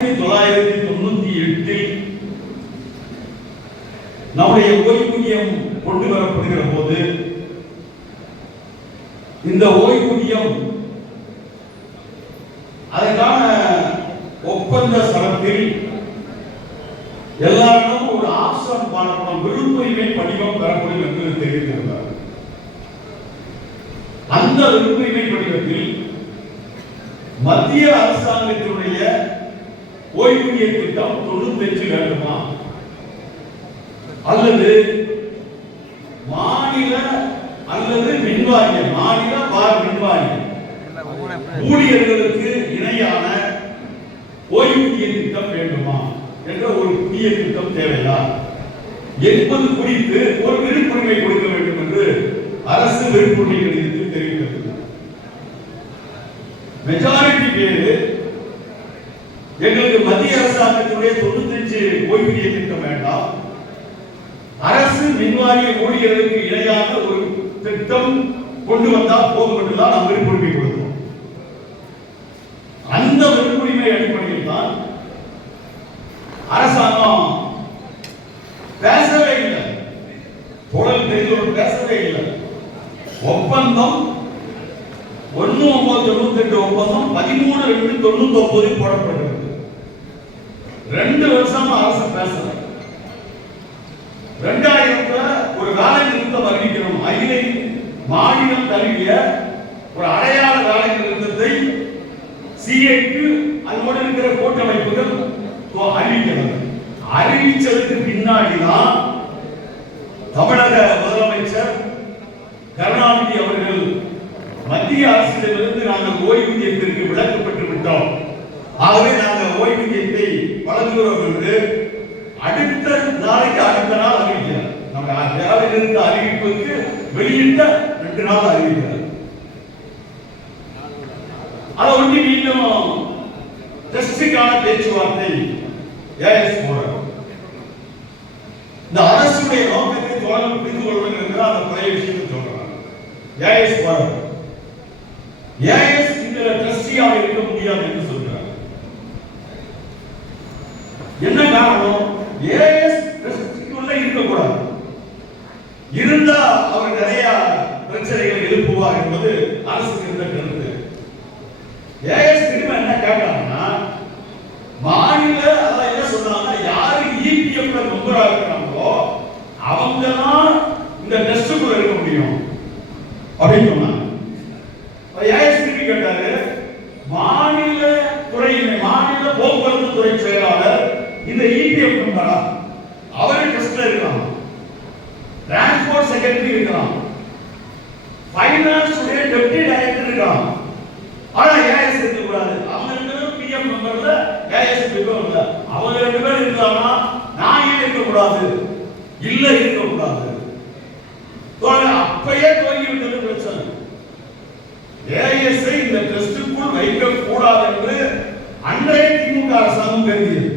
தொள்ளாயிரத்தி தொண்ணூத்தி எட்டில் நம்முடைய ஓய்வூதியம் கொண்டு வரப்படுகிற போது இந்த ஓய்வூதியம் அதற்கான ஒப்பந்த சரத்தில் எல்லாரும் ஒரு ஆப்ஷன் பண்ணணும் விருப்புரிமை படிவம் பெறப்படும் என்று தெரிவித்திருந்தார். அந்த விருப்புரிமை படிவத்தில் மத்திய அரசாங்கத்தினுடைய ஓய்வூதிய திட்டம் தொண்ணூத்தஞ்சு வேண்டுமா? அல்லது மாநில அல்லது மின்வாரியம் மாநில பார் மின்வாரியம் ஊழியர்களுக்கு இணையான ஓய்வூதிய திட்டம் வேண்டுமா என்ற ஒரு புதிய திட்டம் தேவையா என்பது குறித்து ஒரு விருப்புரிமை கொடுக்க வேண்டும் என்று அரசு விருப்புரிமை கடிதத்தில் தெரிவித்தது மெஜாரிட்டி பேரு எங்களுக்கு மத்திய அரசாங்கத்தினுடைய தொண்ணூத்தஞ்சு ஓய்வூதிய திட்டம் வேண்டாம். அரசு மின்வாரிய ஊழியர்களுக்கு இணையாக ஒரு திட்டம் கொண்டு வந்தால் போதும் என்றுதான் நாம் விருப்புரிமை கொடுத்தோம். அந்த விருப்புரிமை அடிப்படையில் தான் அரசாங்கம் பேசவே இல்லை. குரல் தெரிந்தவர் பேசவே இல்லை. ஒப்பந்தம் ஒன்னு ஒன்பது தொண்ணூத்தி எட்டு ஒப்பந்தம் பதிமூணு ரெண்டு தொண்ணூத்தி ஒன்பதில் போடப்பட்டது ரெண்டு வருஷமா அரசு பேசல. ரெண்டாயிரத்துல ஒரு வேலை நிறுத்தம் அறிவிக்கணும் அகில மாநிலம் தழுவிய ஒரு அடையாள வேலை நிறுத்தத்தை சிஐக்கு அதோடு இருக்கிற கூட்டமைப்புகள் அறிவிக்கிறது அறிவிச்சதுக்கு பின்னாடிதான் தமிழக முதலமைச்சர் கருணாநிதி அவர்கள் மத்திய அரசிடமிருந்து நாங்கள் ஓய்வூதியத்திற்கு விலக்கப்பட்டு விட்டோம். ஆகவே நாங்கள் ஓய்வூதியத்தை வழங்குகிறோம் என்று அடுத்த நாளைக்கு அடுத்த நாள் அறிவிக்கிறார். நம்ம வேலை நிறுத்த அறிவிப்புக்கு வெளியிட்ட ரெண்டு நாள் அறிவிக்கிறார். அதை ஒட்டி மீண்டும் டெஸ்டுக்கான பேச்சுவார்த்தை ஏஎஸ் போடுறோம். இந்த அரசுடைய நோக்கத்தை தொடர்ந்து புரிந்து கொள்வது என்று அந்த பழைய விஷயத்தை சொல்றாங்க. ஏஎஸ் போடுறோம். ஏஎஸ் இதுல ட்ரஸ்டியாக இருக்க முடியாது என்று சொல்றாங்க என்ன காரணம்? ஏஎஸ் ட்ரஸ்டிக்குள்ள இருக்கக்கூடாது. இருந்தா அவர் நிறைய பிரச்சனைகளை எழுப்புவார் என்பது அரசுக்கு இருந்த கருத்து. ஏஎஸ் திரும்ப என்ன கேட்டாங்கன்னா மாநில அதான் என்ன சொல்றாங்க யாரு இபிஎஃப்ல மெம்பரா இருக்கிறாங்களோ அவங்க தான் இந்த டெஸ்டுக்குள்ள இருக்க முடியும். அப்படின்னு சொன்னாங்க. ஏஎஸ் திரும்பி கேட்டாரு மாநில துறையின் மாநில போக்குவரத்து துறை செயலாளர் இந்த இபிஎஃப் நம்பரா அவரு ட்ரஸ்ட்ல இருக்கலாம். டிரான்ஸ்போர்ட் செக்ரட்டரி இருக்கலாம். ஃபைனான்ஸ் உடைய டெப்டி டைரக்டர் இருக்கலாம். ஆனா ஏஎஸ் இருக்க கூடாது. அவங்க ரெண்டு பேரும் பிஎம் நம்பர்ல ஏஎஸ் இருக்க அவங்க ரெண்டு பேரும் இருக்கலாம்னா நான் ஏன் இருக்க கூடாது இல்ல இருக்க கூடாது தோழர், அப்பயே துவங்கி விட்டது பிரச்சனை ஏஎஸ் இந்த டெஸ்டுக்குள் வைக்க கூடாது என்று அன்றைய திமுக அரசாங்கம் கருதியது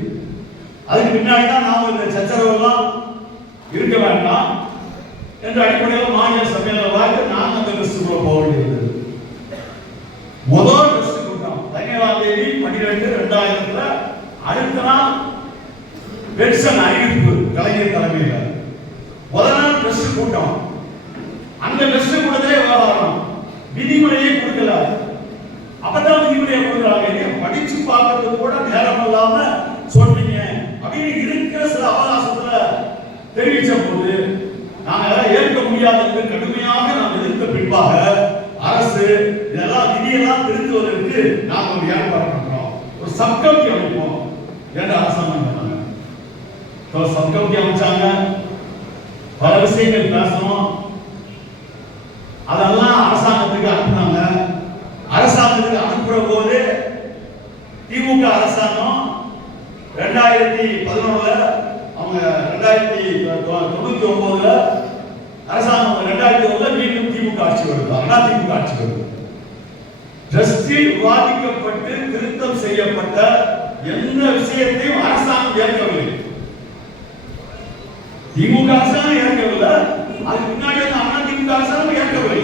அதுக்கு தான் நாம இந்த சச்சரவெல்லாம் இருக்க வேண்டாம் என்ற அடிப்படையில் மாநில சபையில வாழ்க்கை நாங்க அந்த டெஸ்டுக்குள்ள போக வேண்டியது. முதல் டெஸ்ட் கூட்டம் பதினேழாம் தேதி பன்னிரெண்டு ரெண்டாயிரத்துல அடுத்த நாள் பென்ஷன் அறிவிப்பு கலைஞர் தலைமையில். முதல் நாள் டெஸ்ட் கூட்டம். அந்த டெஸ்ட் கூடதே விவகாரம். விதிமுறையே கொடுக்கல. அப்பதான் விதிமுறையை கொடுக்குறாங்க. படிச்சு பார்க்கறது கூட நேரம் இல்லாம சொன்னீங்க அப்படின்னு இருக்கிற சில அவகாசத்துல தெரிவிச்ச போது நாங்க அதெல்லாம் ஏற்க முடியாது என்று கடுமையாக நாம் எதிர்த்த பின்பாக அரசு இதெல்லாம் நிதியெல்லாம் திருத்துவதற்கு நாம் ஒரு ஏற்பாடு பண்றோம். ஒரு சப்கமிட்டி அமைப்போம் என்று அரசாங்கம் சொன்னாங்க. So, சப்கமிட்டி அமைச்சாங்க. பல விஷயங்கள் பேசணும். அதெல்லாம் அரசாங்கத்துக்கு அனுப்புனாங்க. அரசாங்கத்துக்கு அனுப்புற போது திமுக அரசாங்கம் ரெண்டாயிரத்தி பதினொன்றுல அவங்க ரெண்டாயிரத்தி தொண்ணூத்தி ஒன்பதுல அரசாங்கம் ரெண்டாயிரத்தி ஒன்பதுல மீண்டும் திமுக ஆட்சி வருது அண்ணா திமுக ஆட்சி வருது. ட்ரஸ்டில் விவாதிக்கப்பட்டு திருத்தம் செய்யப்பட்ட எந்த விஷயத்தையும் அரசாங்கம் ஏற்கவில்லை. திமுக அரசாங்கம் ஏற்கவில்லை அதுக்கு முன்னாடி வந்து அண்ணா திமுக அரசாங்கம் ஏற்கவில்லை.